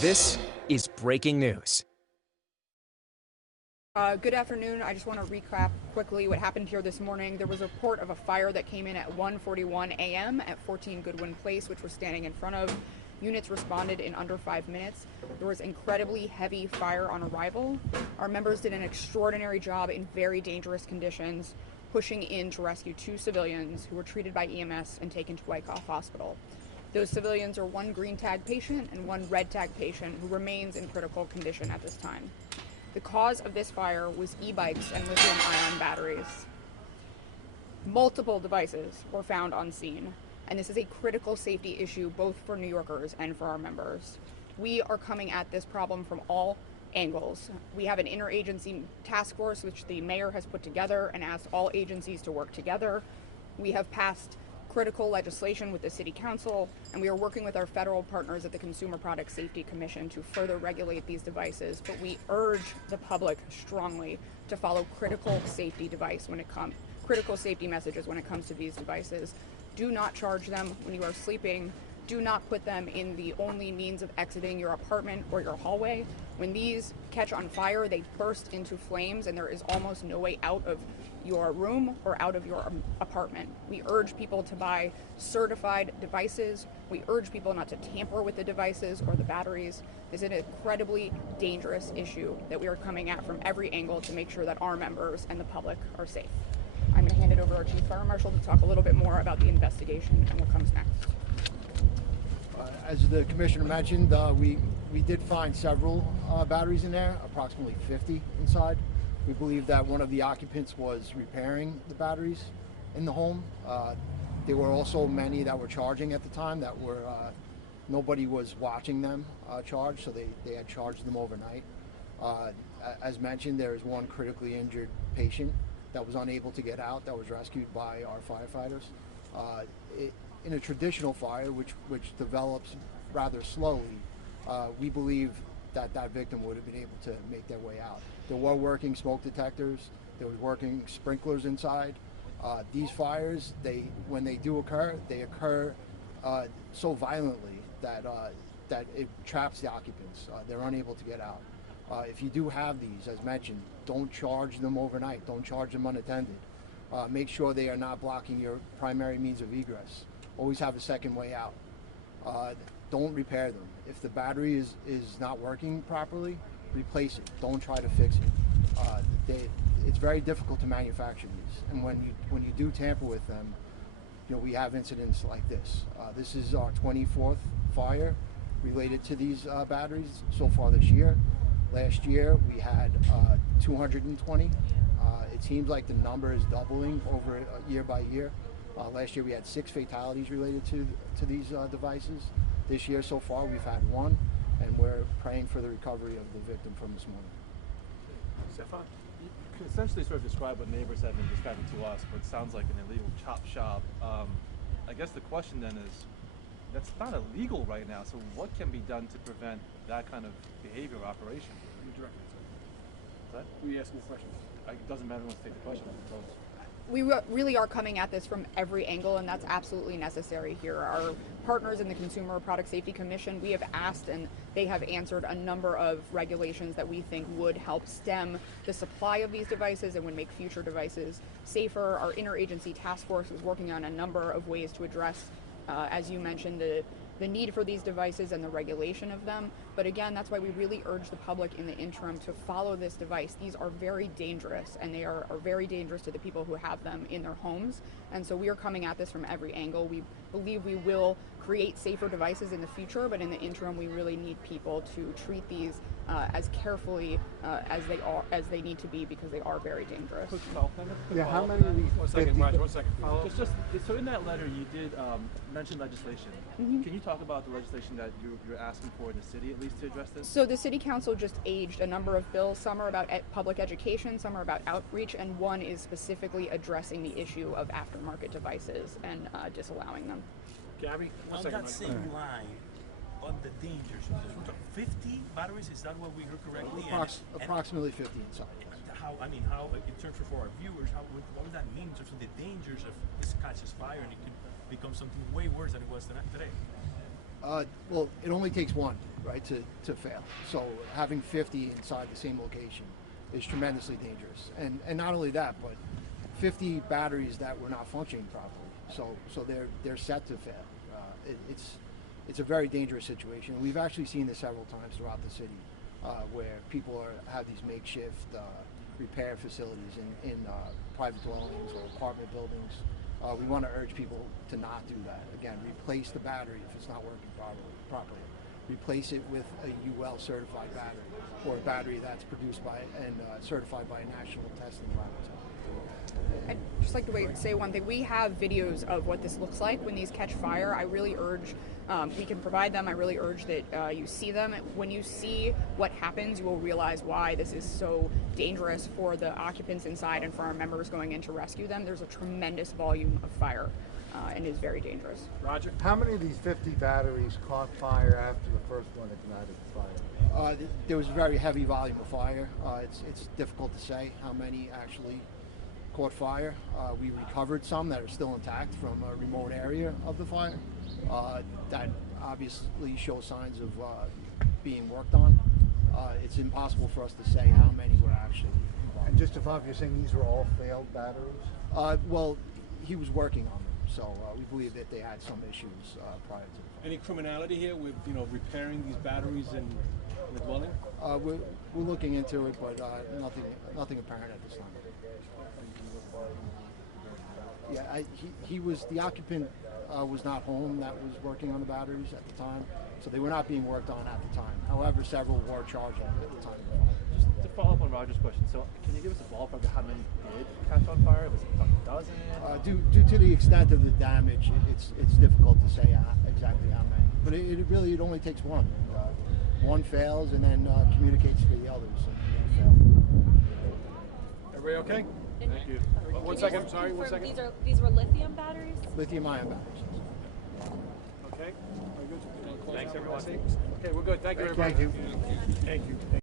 This is breaking news. Good afternoon. I just want to recap quickly what happened here this morning. There was a report of a fire that came in at 1:41 a.m. at 14 Goodwin Place, which we're standing in front of. Units responded in under 5 minutes. There was incredibly heavy fire on arrival. Our members did an extraordinary job in very dangerous conditions, pushing in to rescue 2 civilians who were treated by EMS and taken to Wyckoff Hospital. Those civilians are one green tag patient and one red tag patient who remains in critical condition at this time. The cause of this fire was e-bikes and lithium-ion batteries. Multiple devices were found on scene, and this is a critical safety issue both for New Yorkers and for our members. We are coming at this problem from all angles. We have an interagency task force which the mayor has put together and asked all agencies to work together. We have passed critical legislation with the City Council, and we are working with our federal partners at the Consumer Product Safety Commission to further regulate these devices. But we urge the public strongly to follow critical safety messages when it comes to these devices. Do not charge them when you are sleeping. Do not put them in the only means of exiting your apartment or your hallway. When these catch on fire, they burst into flames, and there is almost no way out of your room or out of your apartment. We urge people to buy certified devices. We urge people not to tamper with the devices or the batteries. This is an incredibly dangerous issue that we are coming at from every angle to make sure that our members and the public are safe. I'm going to hand it over to our Chief Fire Marshal to talk a little bit more about the investigation and what comes next. As the Commissioner mentioned, we did find several batteries in there, approximately 50 inside. We believe that one of the occupants was repairing the batteries in the home. There were also many that were charging at the time that were, nobody was watching them charge, so they had charged them overnight. As mentioned, there is one critically injured patient that was unable to get out, that was rescued by our firefighters. In a traditional fire, which develops rather slowly, we believe that victim would have been able to make their way out. There were working smoke detectors, there was working sprinklers inside. These fires, when they do occur, they occur so violently that it traps the occupants. They're unable to get out. If you do have these, as mentioned, don't charge them overnight, don't charge them unattended. Make sure they are not blocking your primary means of egress. Always have a second way out. Don't repair them. If the battery is not working properly, replace it. Don't try to fix it. It's very difficult to manufacture these, and when you do tamper with them, we have incidents like this. This is our 24th fire related to these batteries so far this year. Last year we had 220. It seems like the number is doubling over year by year. Last year we had 6 fatalities related to these devices. This year so far we've had 1, and we're praying for the recovery of the victim from this morning. Stefan, you can essentially sort of describe what neighbors have been describing to us, but it sounds like an illegal chop shop. I guess the question then is, that's not illegal right now, so what can be done to prevent that kind of behavior or operation? You directly What? Were you asking questions? It doesn't matter who wants to take the question, I suppose. We really are coming at this from every angle, and that's absolutely necessary here. Our partners in the Consumer Product Safety Commission, we have asked and they have answered a number of regulations that we think would help stem the supply of these devices and would make future devices safer. Our interagency task force is working on a number of ways to address, as you mentioned, the need for these devices and the regulation of them. But again, that's why we really urge the public in the interim to follow this device. These are very dangerous, and they are very dangerous to the people who have them in their homes. And so we are coming at this from every angle. We believe we will create safer devices in the future, but in the interim, we really need people to treat these as carefully as they need to be, because they are very dangerous. Yeah, how many of these? One second, Roger, 1 second. So in that letter you did mention legislation. Mm-hmm. Can you talk about the legislation that you're asking for in the city, at least, to address this? So the City Council just aged a number of bills. Some are about public education, some are about outreach, and one is specifically addressing the issue of aftermarket devices and disallowing them. Gabby, On that same line, on the dangers, 50 batteries, is that what we heard correctly? Approximately 50 inside. How, in terms of our viewers, what would that mean in terms of the dangers of this catches fire and it could become something way worse than it was today? Well, it only takes one, right, to fail. So having 50 inside the same location is tremendously dangerous. And not only that, but 50 batteries that were not functioning properly. So they're set to fail. It's a very dangerous situation. We've actually seen this several times throughout the city, where people have these makeshift repair facilities in private dwellings or apartment buildings. We want to urge people to not do that. Again, replace the battery if it's not working properly. Replace it with a UL certified battery, or a battery that's produced by and certified by a national testing laboratory. I'd just like to say one thing. We have videos of what this looks like when these catch fire. I really urge, we can provide them. I really urge that you see them. When you see what happens, you will realize why this is so dangerous for the occupants inside and for our members going in to rescue them. There's a tremendous volume of fire and is very dangerous. Roger. How many of these 50 batteries caught fire after the first one ignited the fire? There was a very heavy volume of fire. It's difficult to say how many actually caught fire. We recovered some that are still intact from a remote area of the fire that obviously show signs of being worked on. It's impossible for us to say how many were actually involved. And just to follow up, you're saying these were all failed batteries? Well, he was working on them, so we believe that they had some issues prior to the fire. Any criminality here with repairing these batteries in the dwelling? We're looking into it, but nothing apparent at this time. Yeah, the occupant was not home that was working on the batteries at the time, so they were not being worked on at the time. However, several were charged at the time. Just to follow up on Roger's question, so can you give us a ballpark of how many did catch on fire? Was it a dozen? Due to the extent of the damage, it's difficult to say exactly how many. But it only takes one. One fails and then communicates to the others. And they fail. Everybody okay? Thank you. One second, sorry, one second. These were lithium batteries? Lithium-ion batteries. Okay, very good. Thanks, everyone. Okay, we're good. Thank you, everybody. Thank you. Thank you.